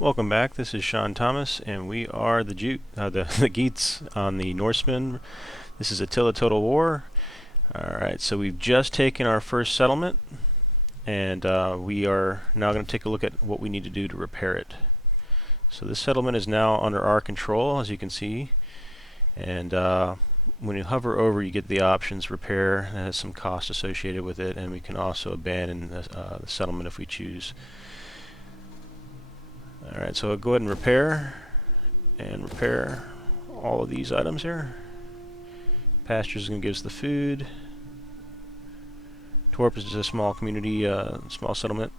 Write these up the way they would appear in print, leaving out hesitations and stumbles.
Welcome back. This is SeanThomas, and we are the Geats on the Norsemen. This is Attila Total War. Alright, so we've just taken our first settlement, and we are now going to take a look at what we need to do to repair it. So this settlement is now under our control, as you can see, and when you hover over, you get the options repair. That has some cost associated with it, and we can also abandon the settlement if we choose. Alright, so I'll go ahead and repair all of these items here. Pastures is going to give us the food. Torp is just a small community, small settlement.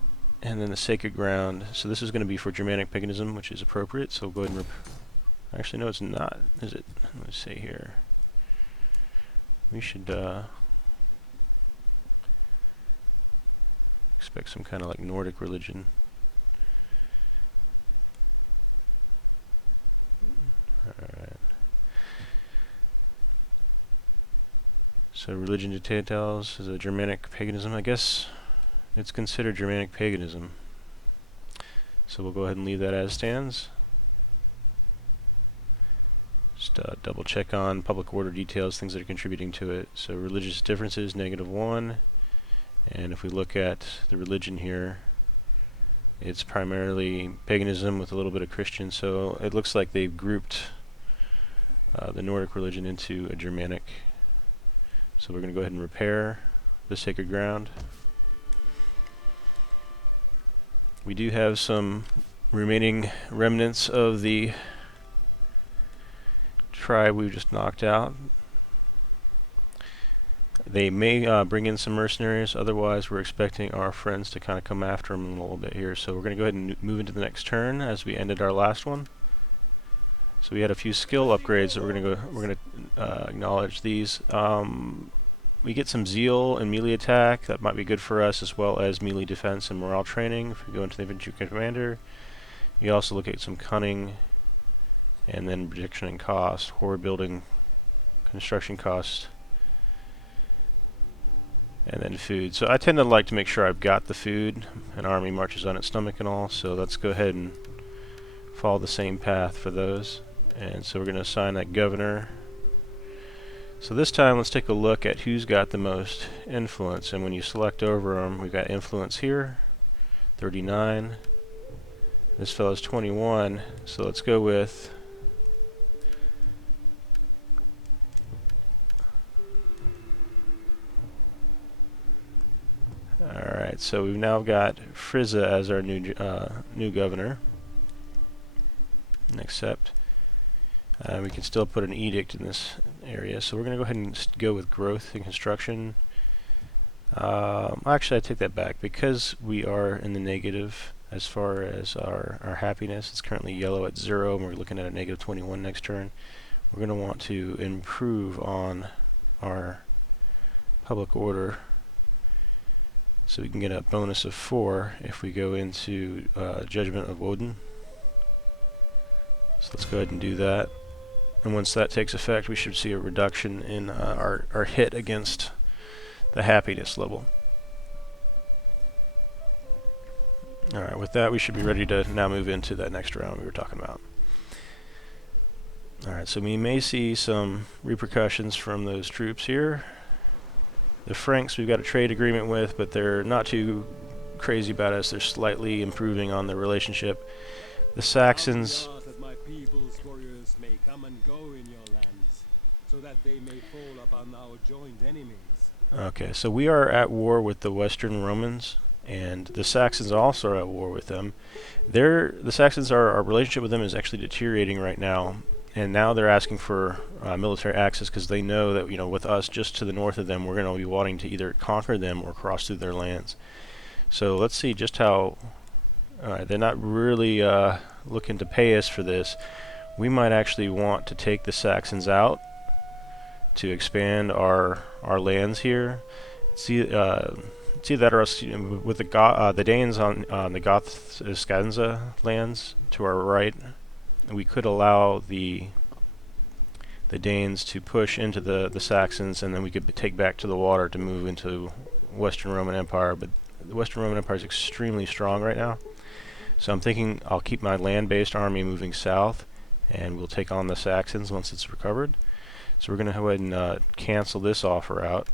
And then the sacred ground. So this is going to be for Germanic paganism, which is appropriate. So we'll go ahead and actually, no, it's not, is it? Let's see here. We should expect some kind of like Nordic religion. Alright. So religion details is a Germanic paganism. I guess it's considered Germanic paganism. So we'll go ahead and leave that as stands. Just double check on public order details, things that are contributing to it. So religious differences, -1. And if we look at the religion here, it's primarily paganism with a little bit of Christian, so it looks like they've grouped the Nordic religion into a Germanic. So we're going to go ahead and repair the sacred ground. We do have some remaining remnants of the tribe we've just knocked out. They may bring in some mercenaries, otherwise we're expecting our friends to kind of come after them a little bit here. So we're going to go ahead and move into the next turn as we ended our last one. So we had a few skill upgrades that we're going to acknowledge these. We get some zeal and melee attack, that might be good for us, as well as melee defense and morale training if we go into the infantry commander. You also look at some cunning, and then prediction and cost, horror building, construction cost, and then food. So I tend to like to make sure I've got the food. An army marches on its stomach and all, so let's go ahead and follow the same path for those. And so we're going to assign that governor. So this time let's take a look at who's got the most influence, and when you select over them, we've got influence here, 39. This fellow's 21, so let's go with Alright, so we've now got Frizza as our new governor. And accept. We can still put an edict in this area, so we're going to go ahead and go with growth and construction. Actually, I take that back. Because we are in the negative as far as our happiness, it's currently yellow at 0, and we're looking at a -21 next turn. We're going to want to improve on our public order, so we can get a bonus of 4 if we go into Judgment of Odin. So let's go ahead and do that. And once that takes effect, we should see a reduction in our hit against the happiness level. Alright, with that we should be ready to now move into that next round we were talking about. Alright, so we may see some repercussions from those troops here. The Franks we've got a trade agreement with, but they're not too crazy about us. They're slightly improving on the relationship. The Saxons, okay, so we are at war with the Western Romans, and the Saxons also are at war with them. The Saxons, our relationship with them is actually deteriorating right now, and now they're asking for military access because they know that, you know, with us just to the north of them, we're going to be wanting to either conquer them or cross through their lands. So let's see just how. Alright, they're not really looking to pay us for this. We might actually want to take the Saxons out to expand our lands here. See that, or else, with the Danes on the Gothskansa lands to our right, we could allow the Danes to push into the Saxons, and then we could take back to the water to move into Western Roman Empire. But the Western Roman Empire is extremely strong right now. So I'm thinking I'll keep my land-based army moving south, and we'll take on the Saxons once it's recovered. So we're going to go ahead and cancel this offer out.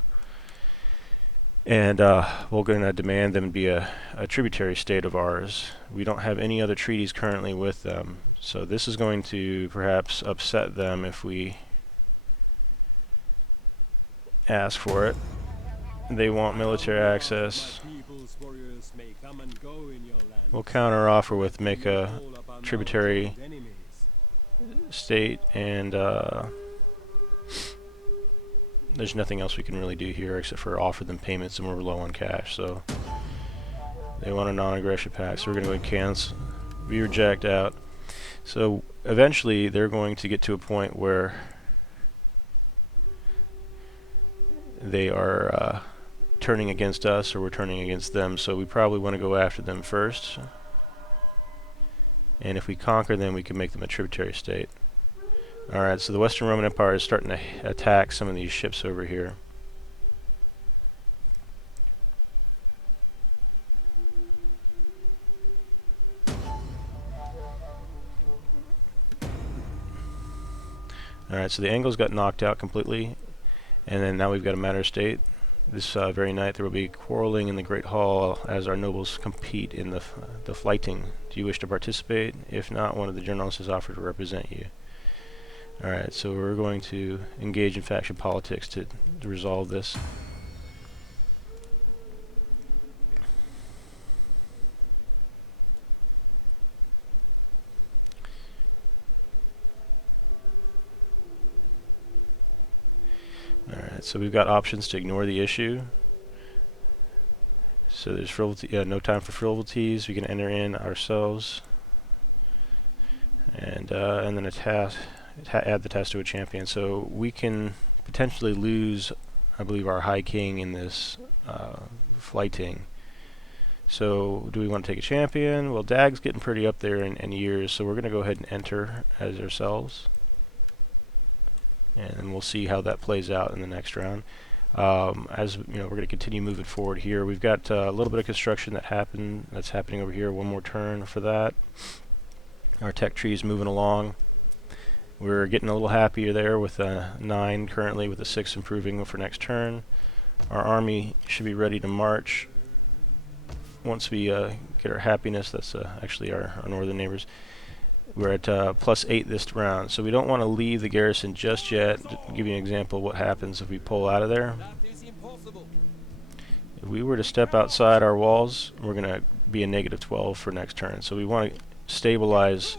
And we're going to demand them be a tributary state of ours. We don't have any other treaties currently with them, so this is going to perhaps upset them if we ask for it. They want military access. We'll counter offer with make a tributary state, and there's nothing else we can really do here except for offer them payments, and we're low on cash. So they want a non-aggression pact, so we're going to go and cancel. We reject out. So eventually they're going to get to a point where they are turning against us, or we're turning against them, so we probably want to go after them first. And if we conquer them, we can make them a tributary state. Alright, so the Western Roman Empire is starting to attack some of these ships over here. Alright, so the Angles got knocked out completely, and then now we've got a matter of state. This very night there will be quarreling in the Great Hall as our nobles compete in the fighting. Do you wish to participate? If not, one of the generals has offered to represent you. Alright, so we're going to engage in faction politics to resolve this. Alright, so we've got options to ignore the issue. So there's frivolity, no time for frivolities. We can enter in ourselves, and then a task. Add the task to a champion, so we can potentially lose, I believe, our High King in this fighting. So do we want to take a champion? Well, Dag's getting pretty up there in years, so we're going to go ahead and enter as ourselves, and then we'll see how that plays out in the next round. As you know, we're going to continue moving forward here. We've got a little bit of construction that's happening over here. One more turn for that. Our tech tree is moving along. We're getting a little happier there with a 9 currently, with a 6 improving for next turn. Our army should be ready to march once we get our happiness. That's actually our northern neighbors. We're at +8 this round, so we don't want to leave the garrison just yet. To give you an example of what happens if we pull out of there. If we were to step outside our walls, we're going to be a -12 for next turn. So we want to stabilize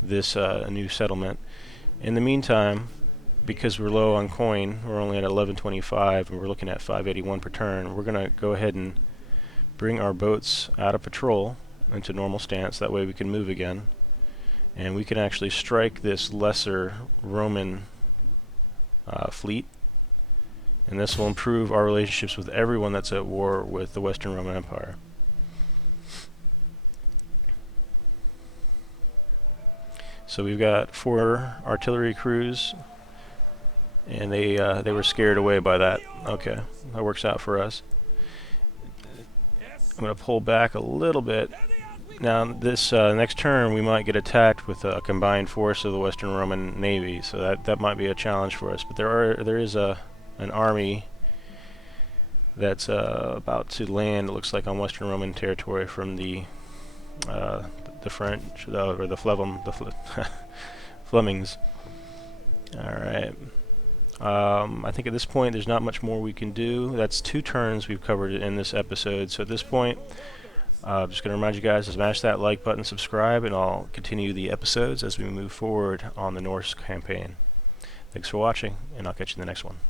this new settlement. In the meantime, because we're low on coin, we're only at 1125 and we're looking at 581 per turn, we're going to go ahead and bring our boats out of patrol into normal stance. That way we can move again, and we can actually strike this lesser Roman fleet, and this will improve our relationships with everyone that's at war with the Western Roman Empire. So we've got 4 artillery crews, and they were scared away by that. Okay, that works out for us. I'm going to pull back a little bit. Now this next turn we might get attacked with a combined force of the Western Roman Navy, so that might be a challenge for us. But there is an army that's about to land, it looks like, on Western Roman territory from the French, or the Flemings. Alright. I think at this point there's not much more we can do. That's 2 turns we've covered in this episode. So at this point, I'm just going to remind you guys to smash that like button, subscribe, and I'll continue the episodes as we move forward on the Norse campaign. Thanks for watching, and I'll catch you in the next one.